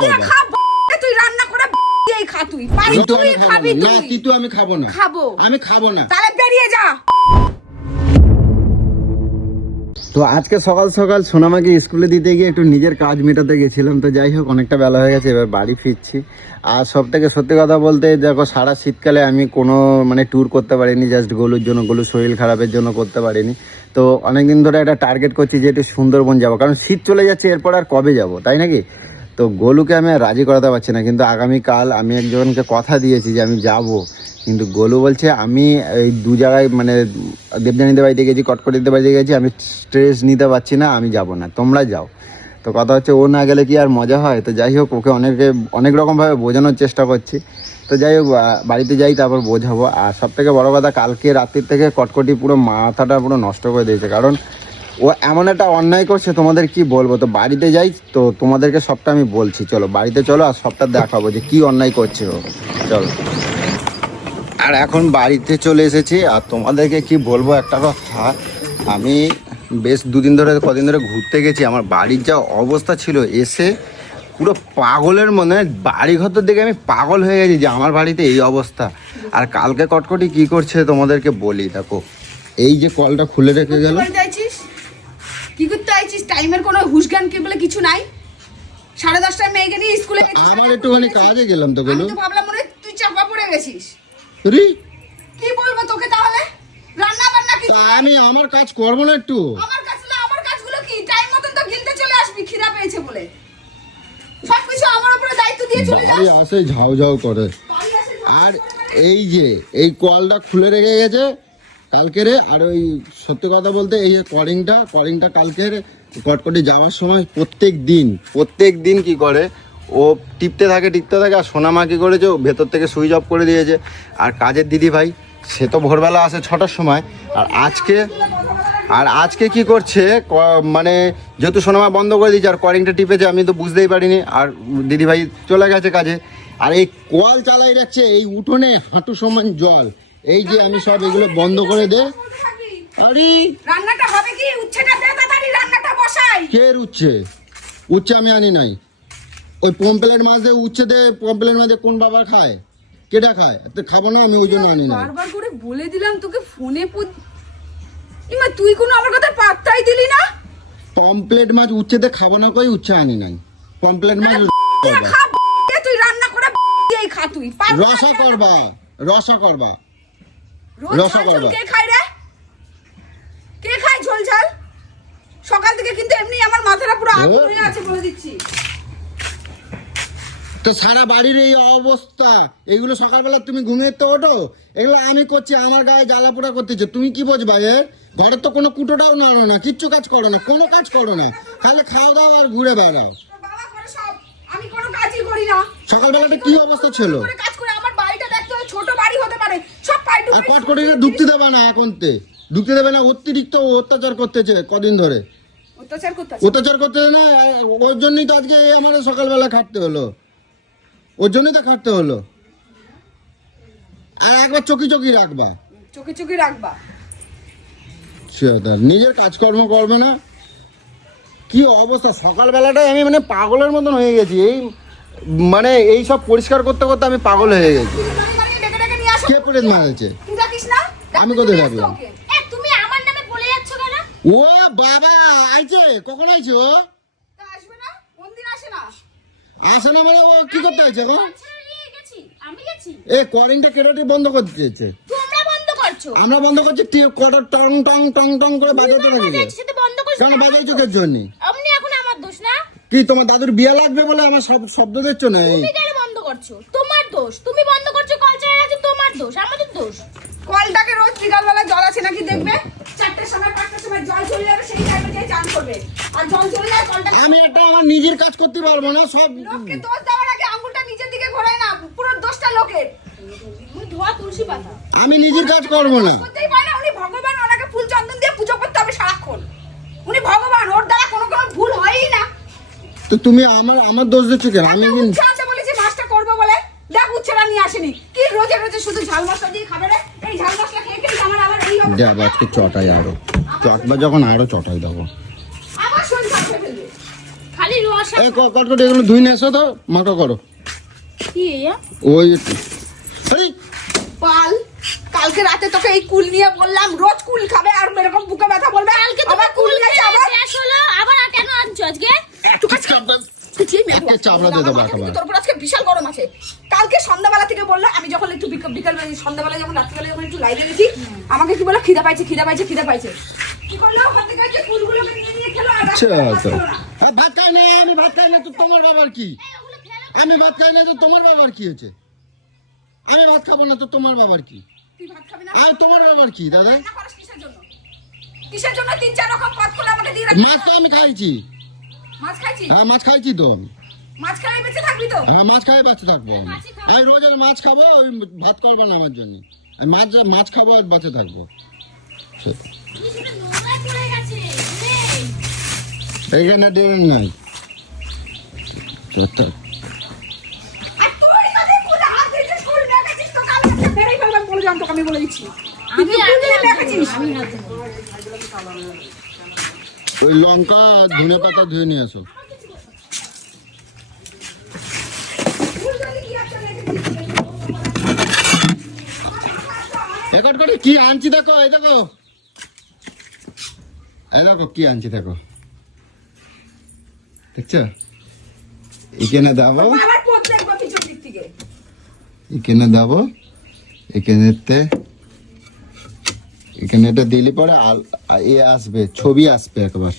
তুই রান্না করে এই খা তুই পারি তুই খাবি তুই না কিন্তু আমি খাবো না আমি খাবো না তাহলে বেরিয়ে যা। তো আজকে সকাল সকাল সোনামাকে স্কুলে দিতে গিয়ে একটু নিজের কাজ মেটাতে গেছিলাম। তো যাই হোক অনেকটা বেলা হয়ে গেছে, এবার বাড়ি ফিরছি। আর সব থেকে সত্যি কথা বলতে দেখো সারা শীতকালে আমি কোনো ট্যুর করতে পারিনি, জাস্ট গোলুর জন্য, গোলুর শরীর খারাপের জন্য করতে পারিনি। তো অনেকদিন ধরে একটা টার্গেট করছি যে একটু সুন্দরবন যাবো, কারণ শীত চলে যাচ্ছে, এরপর আর কবে যাব, তাই নাকি? তো গোলুকে আমি রাজি করাতে পারছি না, কিন্তু আগামীকাল আমি একজনকে কথা দিয়েছি যে আমি যাব, কিন্তু গোলু বলছে আমি এই দু জায়গায় দেবযানীদের বাড়িতে গেছি, কটকটিদের বাড়িতে গেছি, আমি স্ট্রেস নিতে পারছি না, আমি যাব না, তোমরা যাও। তো কথা হচ্ছে ও না গেলে কি আর মজা হয়? তো যাই হোক ওকে অনেক রকমভাবে বোঝানোর চেষ্টা করছি। তো যাই হোক বাড়িতে যাই, তারপর বোঝাবো। আর সব থেকে বড়ো কথা, কালকে রাত্রির থেকে কটকটি পুরো মাথাটা পুরো নষ্ট করে দিয়েছে, কারণ ও এমন একটা অন্যায় করছে, তোমাদের কি বলবো। তো বাড়িতে যাই, তো তোমাদেরকে সবটা আমি বলছি, চলো বাড়িতে চলো, আর সবটা দেখাবো যে কি অন্যায় করছে ও, চলো। আর এখন বাড়িতে চলে এসেছি, আর তোমাদেরকে কি বলবো একটা কথা, আমি বেশ কদিন ধরে ঘুরতে গেছি। আমার বাড়ির যা অবস্থা ছিল, এসে পুরো পাগলের মনে বাড়িঘর দেখে আমি পাগল হয়ে গেছি যে আমার বাড়িতে এই অবস্থা। আর কালকে কটকটি কি করছে তোমাদেরকে বলি, দেখো এই যে কলটা খুলে রেখে গেল। কি করতে আইছিস? টাইমের কোনো হুশজ্ঞান কি বলে কিছু নাই। 10:30টায় মেয়েকে নিয়ে স্কুলে গেছিস। আমার একটুখানি কাজে গেলাম তো গেল। আমি তো ভাবলাম মনে তুই চাপা পড়ে গেছিস। রে কি বলবো তোকে তাহলে? রান্না বান্না কি? আমি আমার কাজ করব না একটু? আমার কাজ না, আমার কাজগুলো কি টাইম মতন তো গিলতে চলে আসবি খিদা পেয়েছে বলে। সবকিছু আমার উপরে দায়িত্ব দিয়ে চলে যাস। বাড়ি আসে ঝাউ ঝাউ করে। আর এই যে এই কলটা খুলে রেখে গেছে কালকেরে। আর ওই সত্যি কথা বলতে এই যে কলিংটা কালকের কটকটি যাওয়ার সময় প্রত্যেক দিন কি করে, ও টিপতে থাকে। আর সোনামা কি করেছে, ও ভেতর থেকে সুইচ অফ করে দিয়েছে। আর কাজের দিদি ভাই সে তো ভোরবেলা আসে 6টার সময়। আর আজকে কি করছে, যেহেতু সোনামা বন্ধ করে দিয়েছে আর কলিংটা টিপেছে, আমি তো বুঝতেই পারিনি। আর দিদি ভাই চলে গেছে কাজে, আর এই কল চালাই রাখছে এই উঠোনে হাঁটু সমান জল। এই যে আমি সব এগুলো বন্ধ করে দে। আরে রান্নাটা হবে কি? উচ্ছেটা দে তাড়াতাড়ি, রান্নাটা বসাই। কে উচ্ছে আমি আনি নাই। ওই পম্পলেট মাছ দিয়ে উচ্ছে দে, পম্পলেট মাছ দিয়ে কোন বাবার খায়? কেটা খায়? তো খাবো না আমি, ওই জন্য আনি না। বারবার করে বলে দিলাম তোকে ফোনে ইমা, তুই কোনো আমার কথা পাত্তাই দিলি না। পম্পলেট মাছ উচ্ছে দিয়ে খাবো না, কই উচ্ছে আনি নাই। পম্পলেট মাছ তুই রান্না করে এই খা তুই। রসা করবা কে খায় রে? কে খায় ঝোল ঝাল? সকাল থেকে কিন্তু এমনি আমার মাথাটা পুরো আগুন হয়ে আছে বলে দিচ্ছি। তো সারা বাড়ির এই অবস্থা, এগুলো সকালবেলা তুমি ঘুমিয়ে তো ওঠো, এগুলো আমি করছি, আমার গায়ে জ্বালা পোড়া করতেছে। তুমি কি বোঝবা? ঘরে তো কোনো কুটোটাও নাড়ো না, কিচ্ছু কাজ করো না, কোনো কাজ করো না, খালি খাওয়া দাও আর ঘুরে বেড়াও। বাবা করে সব, আমি কোনো কাজই করি না। সকালবেলাটা কি অবস্থা ছিল? কাজ করে আমার বাড়িটা দেখতে হয়, ছোট বাড়ি হতে পারে, সব পাইটু। আর কটকটিটা ঢুকতে দেবে না, ঢুকতে দেবে না, অতিরিক্ত অত্যাচার করতেছে কদিন ধরে। অত্যাচার করতে না, ওর জন্যই তো আজকে আমাদের সকালবেলা খাটতে হলো, ওর জন্যই তো খাটতে হলো। আর একবার চকি রাখবা, নিজের কাজকর্ম করবে না। কি অবস্থা সকালবেলাটাই আমি পাগলের মতন হয়ে গেছি। এই সব পরিষ্কার করতে করতে আমি পাগল হয়ে গেছি। কে পড়ে মারছে? আমি কোথায় রাখলাম? ও বাবা আইছে, কখন আইছে? ও আসে না ও কি করতে আইছে এখন? কলিংটা কেটে বন্ধ করতে চেয়েছে। আমরা বন্ধ করছি, কটার টং টং টং টং করে বাজাতে থাকি। কেন বাজাইছো কে জন্য? কি তোমার দাদুর বিয়ে লাগবে বলে আমার সব শব্দ দিচ্ছ না? তোমার দোষ, তুমি বন্ধ করছো, কল চালিয়ে রাখছো, তোমার দোষ, আমাদের দোষ। কলটাকে রোজ বিকালবেলা জল আছে নাকি দেখবে, 4টার সময় 5টার সময় জল চলে যাবে, সেই টাইমে যাই চান করবে। আর জল চলে যায় কলটা। আমি একটা আমার নিজের কাজ করতে পারবো না, সব লোককে দোষ দেওয়ার আগে আঙ্গুলটা নিজের দিকে ঘোরায় না, পুরো দোষটা লোকের। ধোয়া তুলসী পাতা। আমি নিজের কাজ করবো না। করতেই পারে না, উনি ভগবান, ওনাকে ফুল চন্দন দিয়ে পূজা করতে হবে সারাক্ষণ। উনি ভগবান, ওর দ্বারা কোনো ভুল হয়ই না। তো তুমি আমার দোষ দিচ্ছ কেন? আমি উচ্ছে আনতে বলেছি মাছটা করবো বলে, দেখ উচ্ছেটা নিয়ে আসেনি। কি রোজে শুধু ঝাল মশলা দিয়ে খাবে রে? এই ঝাল মশলা খেয়ে খেয়ে আমার আবার এই অবস্থা। দেব আজকে চটাই আরো চটবা, যখন আরো চটাই দেবো। আবার শরীর খারাপ হয়ে ফেলবে। খালি রসা এই কটকটি এগুলো ধুই নিয়ে এসো তো, মাখা করো। কি ওই এই পাল, কালকে রাতে তোকে এই কুল নিয়ে বললাম রোজ কুল খাবে আর এরকম বুকে ব্যথা বলবে। কালকে তোমার কুল খাইছে আবার শেষ হলো, আবার কেন আনছো আজকে? চাপড়া দিয়ে দেবো একেবারে। তোর উপর আজকে বিশাল গরম আছে। কালকে সন্ধ্যাবেলা থেকে বললো, আমি যখন একটু বিকাল সন্ধ্যাবেলা যখন রাত্রিবেলা যখন একটু লাইভে গেছি, আমাকে কি বললো, খিদা পাইছে খিদা পাইছে খিদা পাইছে। কি করলো, হাতে কাছে কুলগুলোকে নিয়ে নিয়ে খেলো আর ভাত খাই না, আমি ভাত খাই না তো তোমার বাবার কি? আমি ভাত খাই না তো তোমার বাবার কি হয়েছে? আমি ভাত খাবো না তো তোমার বাবার কি? তুই ভাত খাবি না? আর তোমার বাবার কি দাদা? রান্না করিস কিসের জন্য? কিসের জন্য 3-4 রকম পদ করে আমাকে দিয়ে রাখিস? মাছ তো আমি খাইছি। মাছ খাইছি? হ্যাঁ মাছ খাইছি তো। মাছ খাই বেঁচে থাকবি তো? হ্যাঁ মাছ খাই বাঁচতে থাকবো আমি। আমি রোজ আর মাছ খাবো, ওই ভাত করবে না আমার জন্য। আমি মাছ খাবো আর বাঁচে থাকবো। এইখানে ডেরেন নাই। আর তুই যদি কুলে হাত দিয়েছিস, কুল মেখেছিস তো কাল রাতে বেরেই ফেললাম বলে জানতো, আমি বলে দিচ্ছি। আমি মেখেছিস। ওই লঙ্কা ধনে পাতা ধুয়ে নিয়ে আসো। একট করে কি আনছি দেখো, এই দেখো, এই দেখো কি আনছি দেখো, দেখছো? এখানে দেবো, আবার পথ দেখবো পিছন দিক থেকে। এখানে দেবো, এখানে এটা দিলি পরে এ আসবে, ছবি আসবে একবার।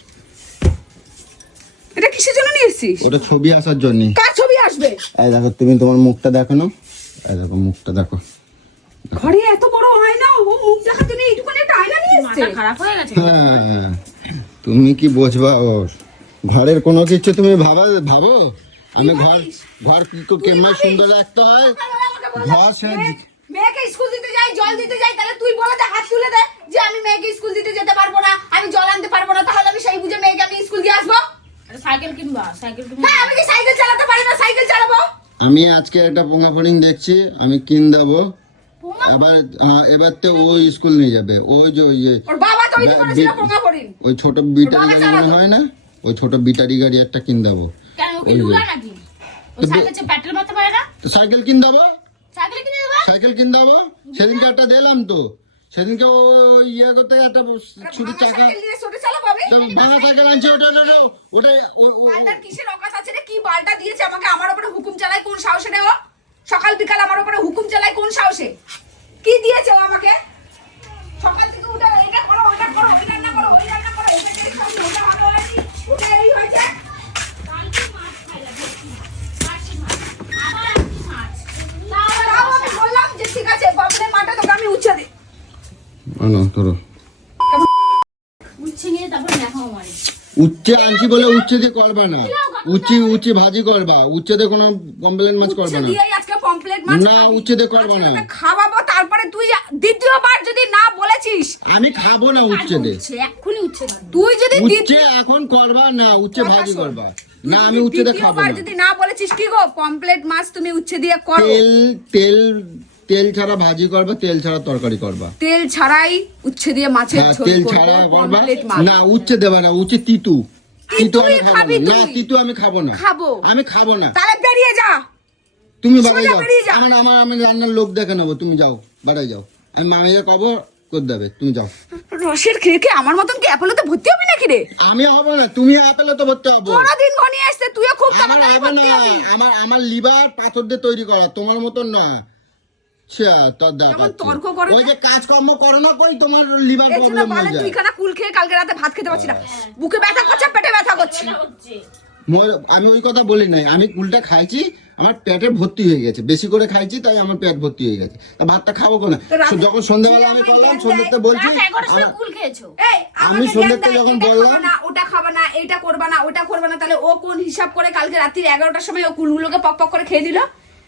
এটা কিসের জন্য নিয়ে এসেছিস? ওটা ছবি আসার জন্য। কার ছবি আসবে? এই দেখো, তুমি তোমার মুখটা দেখো না, এই দেখো মুখটা দেখো। ঘরে এত বড় হয় না, ও মুখ দেখার জন্য এইটুকুনি একটা আয়না নিয়ে এসেছে। মাথা খারাপ হয়ে গেছে। হ্যাঁ, তুমি কি বুঝবা ওর ঘরের কোনো কিছু? তুমি ভাবো আমি ঘর কি কেমন সুন্দর রাখতে হয়। ঘর সে মেয়েকে স্কুল দিতে যাই, জল দিতে যাই, তাহলে তুই বলে দে, হাত তুলে দে যে আমি মেয়েকে স্কুল দিতে যেতে পারবো না, আমি জল আনতে পারবো না, তাহলে আমি সেই বুঝে মেয়েকে আমি স্কুল দিয়ে আসবো? সাইকেল কিনবা, সাইকেল কিনবা। হ্যাঁ, আমি কি সাইকেল চালাতে পারি না? সাইকেল চালাবো। আমি আজকে একটা পোঙা ফড়িং দেখছি, আমি কিন দেবো। এবার তো ও স্কুল নিয়ে যাবে। ওই যে ওর বাবা তৈরি করেছিল পোঙা পড়িন। ওই ছোট বিটারি গাড়ি মনে হয় না, ওই ছোট বিটারি গাড়ি একটা কিন দেবো। কেন ওকে লুলা নাকি? ও সাইকেল চেয়ে পেট্রোল মারতে পারে না? তো সাইকেল কিন দেবো, সাইকেল কিনে দেবা? সাইকেল কিন দেবো। সেদিনকে একটা দিলাম তো, সেদিনকে ও ইয়ে করতে একটা শুধু চাকা সাইকেল নিয়ে ছোট চালাবো আমি। ভাঙা সাইকেল আনছি, ওটা বালটার কিসের অকাত আছে রে? কি বালটা দিয়েছে আমাকে? আমার উপরে হুকুম চালায় কোন সাহসে রে ও? সকাল বিকাল আমার উপরে হুকুম চালায় কোন সাহসে? কি দিয়েছে ও আমাকে? সকাল থেকে উঠে এটা করো, ওটা করো, ওই রান্না করো, ওই রান্না করো, এটা দিয়ে খাও, ওটা ভালো হয়নি, ওটা এই হয়েছে। কালকে মাছ খাইলা দেখি। মাছি মাছ। আবার আজকে মাছ। তাও আমি বললাম যে ঠিক আছে, বাবুদের মাটা তোকে আমি উচ্চে দিই। ধরো উচ্ছে নিয়ে তারপর দেখো আমারে। উচ্চে আনছি বলে উচ্চে দিয়ে করবা না, উচ্চে ভাজি করবা, উচ্চে দিয়ে কোনো কমপ্লেন মাছ করবা উচ্চে না। দিয়েই আজকে পমফ্লেট মাছ না, খাবি। উচ্চে দিয়ে করবা না। আজকে তোকে খাওয়াবো, তারপরে তুই দ্বিতীয়বার যদি না বলেছিস, আমি খাবো না উচ্চে দিয়ে। উচ্ছে এক্ষুনি উচ্ছে খাবে। তুই যদি উচ্চে এখন করবা না, উচ্চে ভাজি করবা না, আমি উচ্চে দিয়ে খাবো দ্বিতীয়বার না। যদি না বলেছিস কি গো, পমফ্লেট মাছ তুমি উচ্ছে দিয়ে করো। তেল ছাড়া ভাজি করবা, তেল ছাড়া তরকারি করবা। তেল ছাড়াই উচ্ছে দিয়ে মাছের হ্যাঁ, ঝোল তেল করব, ছাড়া করবা পমফ্লেট মাছ। না, উচ্চে দেবা না, উচ্চে তিতু তিতুই আমি খাবো খাবি না। না, তুই। তিতু আমি খাবো না, খাবো। আমি খাবো না। তাহলে বেরিয়ে যা। তুমি বাড়াই সোজা যাও, বেরিয়ে যা। আমি রান্নার লোক দেখে নেবো, তুমি যাও, বাড়াই যাও। আমি মামিকে কব করে দেবে, তুমি যাও। রসের খেয়ে খেয়ে আমার মতন কি অ্যাপোলোতে ভর্তি হবি নাকি রে? আমি হবো না, তুমি আপেলে তো ভর্তি হবো। বড় দিন ঘনিয়ে আসছে, তুইও খুব আমার তাড়াতাড়ি হবে ভর্তি না, হবি। আমার লিভার পাথর দিয়ে তৈরি করা, তোমার মতন না। কেমন তর্ক করে ওই যে কাজকর্ম করো না করি, তোমার লিভার এই জন্য প্রবলেম বলে হয়ে যায়। তুই খানা কুল খেয়ে কালকে রাতে ভাত খেতে পারছি না, বুকে ব্যথা করছে, পেটে ব্যথা করছে। এটা হচ্ছে। আমি ওই কথা বলি নাই, আমি কুলটা খাইছি, আমার পেটে ভর্তি হয়ে গেছে, বেশি করে খাইছি তাই আমার পেট ভর্তি হয়ে গেছে। তা ভাতটা খাবো কেন? যখন সন্ধ্যাবেলা আমি করলাম, সন্ধ্যাতে বলছি রাত 11টার সময় কুল খেয়েছো। এই আমি আমাকে সন্ধ্যাতে জ্ঞান দেয়, যখন এটা বললাম- খাবা না, ওটা খাবা না, এটা করবা না, ওটা করবা না, তাহলে ও কোন হিসাব করে কালকে রাত্রি 11টার সময় ও কুলগুলোকে পক পক করে খেয়ে দিল?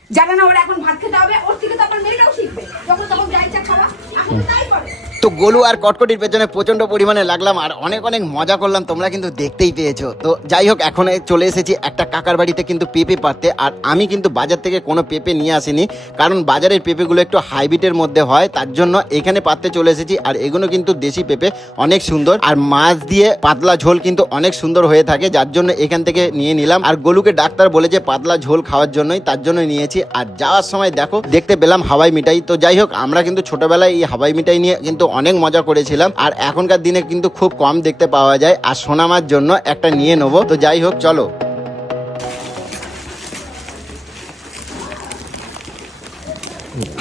জানে না ওরা এখন ভাত খেতে হবে? ওর থেকে তো আমার মেয়েটাও শিখবে, যখন তখন যা ইচ্ছা খাওয়া, এখন তো তাই করে। তো গোলু আর কটকটির পেছনে প্রচন্ড পরিমাণে লাগলাম আর অনেক অনেক মজা করলাম, তোমরা কিন্তু দেখতেই পেয়েছো। তো যাই হোক, এখন চলে এসেছি একটা কাকার বাড়িতে কিন্তু পেঁপে পাড়তে। আর আমি কিন্তু বাজার থেকে কোনো পেঁপে নিয়ে আসিনি, কারণ বাজারের পেঁপেগুলো একটু হাইব্রিডের মধ্যে হয়, তার জন্য এখানে পাড়তে চলে এসেছি। আর এগুলো কিন্তু দেশি পেঁপে, অনেক সুন্দর, আর মাছ দিয়ে পাতলা ঝোল কিন্তু অনেক সুন্দর হয়ে থাকে, যার জন্য এখান থেকে নিয়ে নিলাম। আর গোলুকে ডাক্তার বলেছে পাতলা ঝোল খাওয়ার জন্যই, তার জন্য নিয়েছি। আর যাওয়ার সময় দেখতে পেলাম হাওয়াই মিঠাই। তো যাই হোক, আমরা কিন্তু ছোটবেলায় এই হাওয়াই মিঠাই নিয়ে কিন্তু অনেক মজা করেছিলাম, আর এখনকার দিনে কিন্তু খুব কম দেখতে পাওয়া যায়। আর সোনামার জন্য একটা নিয়ে নেবো। তো যাই হোক, চলো।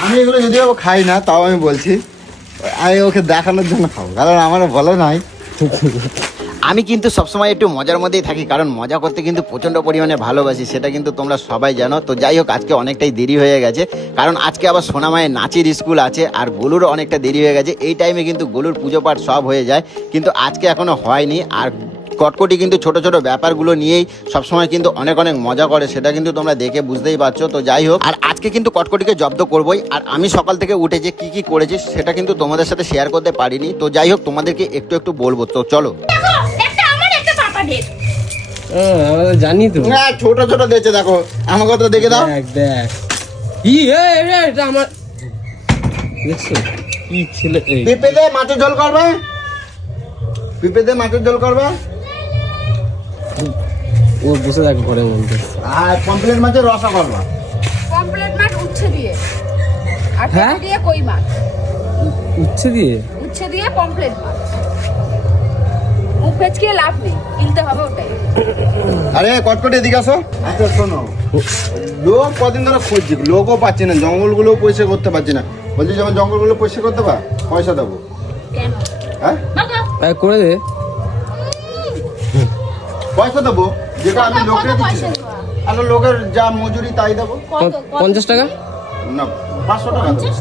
আমি এগুলো যদিও খাই না, তাও আমি বলছি আমি ওকে দেখানোর জন্য খাবো, কারণ আমার বলে নাই। আমি কিন্তু সবসময় একটু মজার মধ্যেই থাকি, কারণ মজা করতে কিন্তু প্রচণ্ড পরিমাণে ভালোবাসি, সেটা কিন্তু তোমরা সবাই জানো। তো যাই হোক, আজকে অনেকটাই দেরি হয়ে গেছে, কারণ আজকে আবার সোনামায়ের নাচের স্কুল আছে, আর গোলুরও অনেকটা দেরি হয়ে গেছে। এই টাইমে কিন্তু গোলুর পুজো পাঠ সব হয়ে যায়, কিন্তু আজকে এখনো হয়নি। আর কটকটি কিন্তু ছোট ছোট ব্যাপারগুলো নিয়েই সবসময় কিন্তু অনেক অনেক মজা করে, সেটা কিন্তু তোমরা দেখে বুঝতেই পারছো। তো যাই হোক, আর আজকে কিন্তু কটকটিকে জব্দ করবোই। আর আমি সকাল থেকে উঠে যে কি করেছি সেটা কিন্তু তোমাদের সাথে শেয়ার করতে পারিনি। তো যাই হোক, তোমাদেরকে একটু একটু বলবো। তো চলো। একটা আমার একটা পাপাদের। আমরা জানি তো। না, ছোট ছোট দেখছে, দেখো আমাকে তো দেখে দাও। দেখ এটা আমার দেখছো কি ছেলে। পেঁপে দে মাছের ঝোল করবে, পেঁপে দে মাছের ঝোল করবে, ও বসে থাকবে ঘরের মধ্যে। আর কমপ্লিট মাছের রসা করবা। কমপ্লিট মাছ উচ্ছে দিয়ে আর হ্যাঁ? পেঁপে দিয়ে কই মাছ, উচ্ছে দিয়ে উচ্ছে দিয়ে পমফ্লেট মাছ। মুখ ফেচকিয়ে লাভ নেই, কিনতে হবে ওটাই। আরে কটকটি এদিকে আসো। আচ্ছা শোনো, লোক কদিন ধরে খুঁজছি, লোকও পাচ্ছি না, জঙ্গলগুলো পরিষ্কার করতে পারছি না। বলছি যখন জঙ্গলগুলো পরিষ্কার করতে পার, পয়সা দেবো। কেন হ্যাঁ, বাবা করে দে। পয়সা দেবো, যেটা আমি লোকের দিচ্ছি। পয়সা দেওয়া? আর লোকের যা মজুরি তাই দেবো। কত 50 টাকা। না, 500 টাকা দেবো।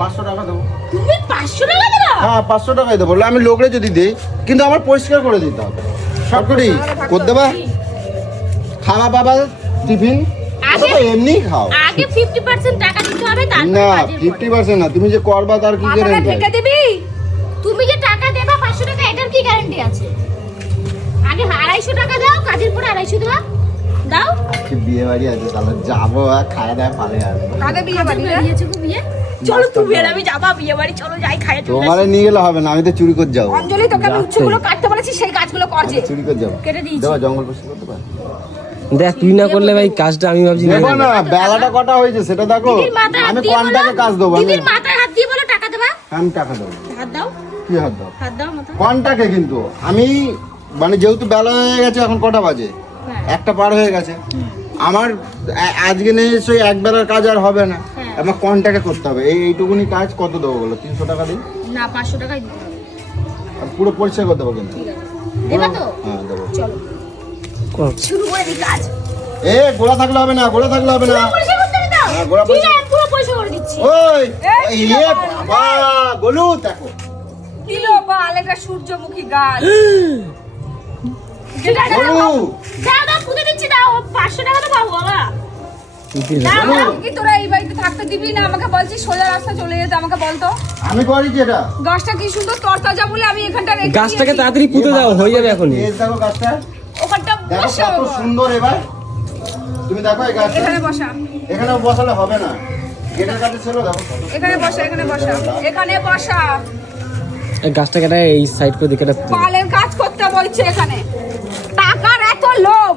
500 টাকা দেবো। তুমি 500 টাকা দেবা? হ্যাঁ, 500 টাকাই দেবো। বললে আমি লোকরে যদি দিই, কিন্তু আমার পরিষ্কার করে দিতে হবে। সব করি করে দেবা। খাওয়া বাবা টিফিন আগে- তো এমনি খাও। আগে 50% টাকা দিতে হবে, তারপর না, কাজের পরে। 50% না, তুমি যে করবা তার কি মাথাটা গ্যারান্টি? ঢেকে দিবি। তুমি যে টাকা দেবা 500 টাকা, এটার কি গ্যারান্টি আছে? আগে 250 টাকা দাও, কাজের পরে 250 দেবা। দাও। আজকে বিয়ে বাড়ি আছে, তাহলে যাবো আর খাওয়া দাওয়া পালে আসবো। কাদের বিয়ে বাড়ি রে? বেরিয়েছে গো বিয়ে। চলো তুমি আর আমি যাবা বিয়ে বাড়ি, চলো যাই খাই চলে তোমার আসি। নিয়ে গেলে হবে না, আমি তো চুরি করে যাবো। অঞ্জলি তোকে আমি উচ্চগুলো কাটতে বলেছি, সেই কাজগুলো কর যে। চুরি করে যাবো। কেটে দিয়েছি। দেবা, জঙ্গল পরিষ্কার করতে পার? দেখ তুই না করলে ভাই কাজটা আমি ভাবছি দেবো না, বেলাটা কটা হয়েছে সেটা দেখো। দিদির মাথায় হাত আমি দিয়ে কোনটাকে বলো, কাজ দেবো? আমি দিদির মাথায় হাত দিয়ে বলো টাকা দেবা। আমি টাকা দেবো। হাত দাও, কি হাত দাও? হাত দাও মাথায়। কোনটাকে? কিন্তু আমি মানে যেহেতু বেলা হয়ে গেছে, এখন কটা বাজে? হ্যাঁ। 1টা পার হয়ে গেছে। আমার আজকে নিশ্চয়ই এক বেলার কাজ আর হবে না, হ্যাঁ। আমার কোনটাকে করতে হবে। এইটুকুনি কাজ কত দেবো বলো? 300 টাকা দিই। না 500 টাকাই দিতে হবে। আর পুরো পরিষ্কার করতে দেবো কিন্তু। ঠিক আছে, দেবা তো? হ্যাঁ, দেবো। চলো শুরু করে দিই কাজ। গোড়া থাকলে হবে না, গোড়া থাকলে হবে না। পুরো পয়সা করতে হবে দাও। হ্যাঁ, গোড়া ঠিক পয়সা- আছে, পুরো পয়সা করে দিচ্ছি। ওই এই, ইয়ে বাবা, গোলু দেখো। দিলো বাল, একটা সূর্যমুখী গাছ। গোলু, দাও দাও, পুঁতে দিচ্ছি, দাও 500 টাকা তো পাবো বাবা। দাও দাও। আমাকে কি তোরা এই বাড়িতে থাকতে দিবি না? আমাকে বলছিস সোজা রাস্তা চলে যেতে, আমাকে বলতো। আমি করেছি এটা। গাছটা কি সুন্দর তরতাজা বলে আমি এখানটা রেখে গাছটাকে দিয়েছি। তাড়াতাড়ি পুঁতে দাও, হয়ে যাবে এখনই। এই দেখো গাছটা, ওখানটা দেখো বসা কত সুন্দর। এবার তুমি দেখো এই গাছটা, এখানে বসা, এখানে বসালে হবে না, গেটের কাছে ছিল। দেখো কত সুন্দর। এখানে বসা, এখানে বসা, এখানে বসা। এই গাছটাকে একটা এই সাইড করে দিকে একটা পুঁতে দাও। পালের কাজ করতে বলছে এখানে। টাকার এত লোভ,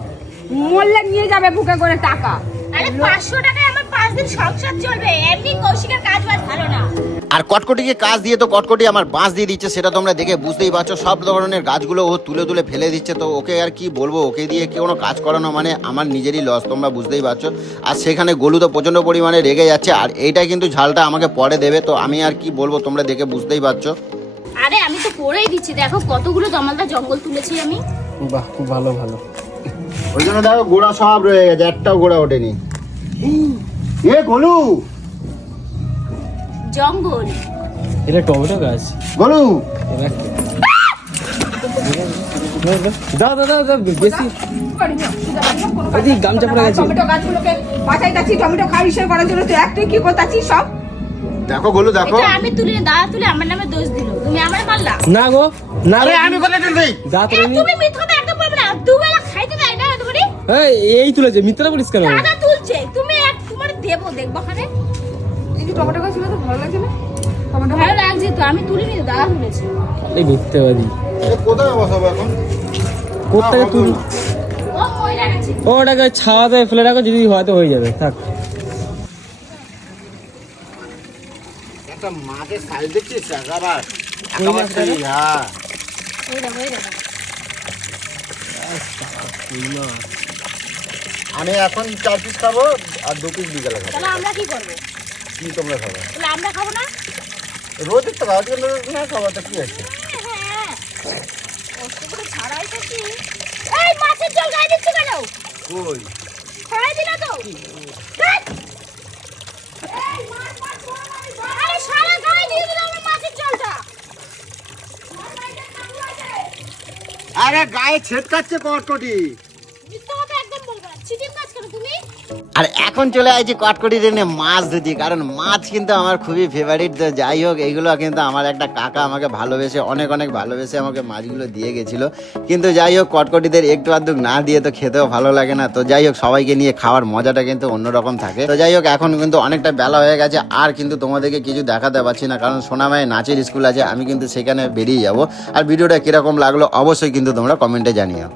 মরলে নিয়ে যাবে বুকে করে টাকা। আরে 500 টাকায় আমার 5 দিন সংসার চলবে। এমনি কৌশিকের কাজ বাজ ভালো না। আর কটকটিকে কাজ দিয়ে তো কটকটি আমার বাঁশ দিয়ে দিচ্ছে, সেটা তোমরা দেখে বুঝতেই পারছো। সব ধরনের গাছগুলো ও তুলে তুলে ফেলে দিচ্ছে। তো ওকে আর কি বলবো, ওকে দিয়ে কোনো কাজ করানো মানে আমার নিজেরই লস, তোমরা বুঝতেই পারছো। আর সেখানে গোলু তো প্রচণ্ড পরিমাণে রেগে যাচ্ছে, আর এইটা কিন্তু ঝালটা আমাকে পরে দেবে। তো আমি আর কি বলবো, তোমরা দেখে বুঝতেই পারছো। আরে আমি তো করেই দিচ্ছি, দেখো কতগুলো জমালদার জঙ্গল তুলেছি আমি। বাহ, খুব ভালো ভালো। ওই জন্য দেখো গোড়া সব রয়ে গেছে, একটাও গোড়া ওঠেনি। এ গোলু, জঙ্গল। এটা টমেটো গাছ। গোলু, দাও দাও দাও দাও, বেশি ওই গামছা পড়ে গেছে। টমেটো গাছগুলোকে বাঁচাই যাচ্ছি, টমেটো খাওয়া হিসেবে করার জন্য। তুই একটু কি করতাছিস সব? দেখো গোলু দেখো। এটা আমি তুলিনি, দাদা তুলে আমার নামে দোষ দিল। তুমি আমারে মারলা? না গো, না আরে গো, আমি কোথায় তুলবি? যা এ, তুলিনি। তুমি মিথ্যা কথা একদম বলবে না। দুবেলা খাইতে দেয় না তোমারে? এই তুলেছে, মিথ্যাটা বলিস কেন? দাদা তুলছে, তুমি এক তোমার দেবো, দেখবো খানে। এই যে টমেটো গাছ ছিল তো ভালো লাগছে না? টমেটো ভালো লাগছে তো, আমি তুলিনি তো, দাদা তুলেছে। এই মিথ্যাবাদী। কোথায় বসাবো এখন? কোথায় তুল? ও ময়লা গেছে। ওটাকে ছাওয়াতে ফেলে রাখো, যদি হয়তো হয়ে যাবে। থাক। একটা মাছের সাইজ দেখছিস একেবারে কই মাছ রে? হ্যাঁ ওই দেখো, ওই দেখো। আমি এখন 4 পিস খাবো আর 2 পিস বিকালে খাবো। তাহলে আমরা কি করবো? কি তোমরা খাবে? তাহলে আমরা খাবো না? রোজ তো খাওয়া না খাওয়াটা কি আছে? হ্যাঁ, কষ্ট করে ছাড়াই তো কি। এই মাছের জল গায়ে দিচ্ছ কেন? কই খাই দিলা তো? ধ্যাৎ। এই মাছ মাছ বড় মাছ, আরে সারা গায়ে দিয়ে দিলাম আমি মাছের জলটা। আরে গায়ে ছেটকাচ্ছে কটকটি। মিথ্যা কথা একদম বলবে না। চিকেন মাছ কেন তুমি? আর এখন চলে আসছি কটকটি ট্রেনে মাছ ধুতি, কারণ মাছ কিন্তু আমার খুবই ফেভারিট। তো যাই হোক, এইগুলো কিন্তু আমার একটা কাকা আমাকে ভালোবেসে অনেক অনেক ভালোবেসে আমাকে মাছগুলো দিয়ে গেছিল। কিন্তু যাই হোক, কটকটিদের একটু আধটু না দিয়ে তো খেতেও ভালো লাগে না। তো যাই হোক, সবাইকে নিয়ে খাওয়ার মজাটা কিন্তু অন্যরকম থাকে। তো যাই হোক, এখন কিন্তু অনেকটা বেলা হয়ে গেছে, আর কিন্তু তোমাদেরকে কিছু দেখাতে পারছি না, কারণ সোনামায়ের নাচের স্কুল আছে, আমি কিন্তু সেখানে বেরিয়ে যাব। আর ভিডিওটা কিরকম লাগলো অবশ্যই কিন্তু তোমরা কমেন্টে জানিও।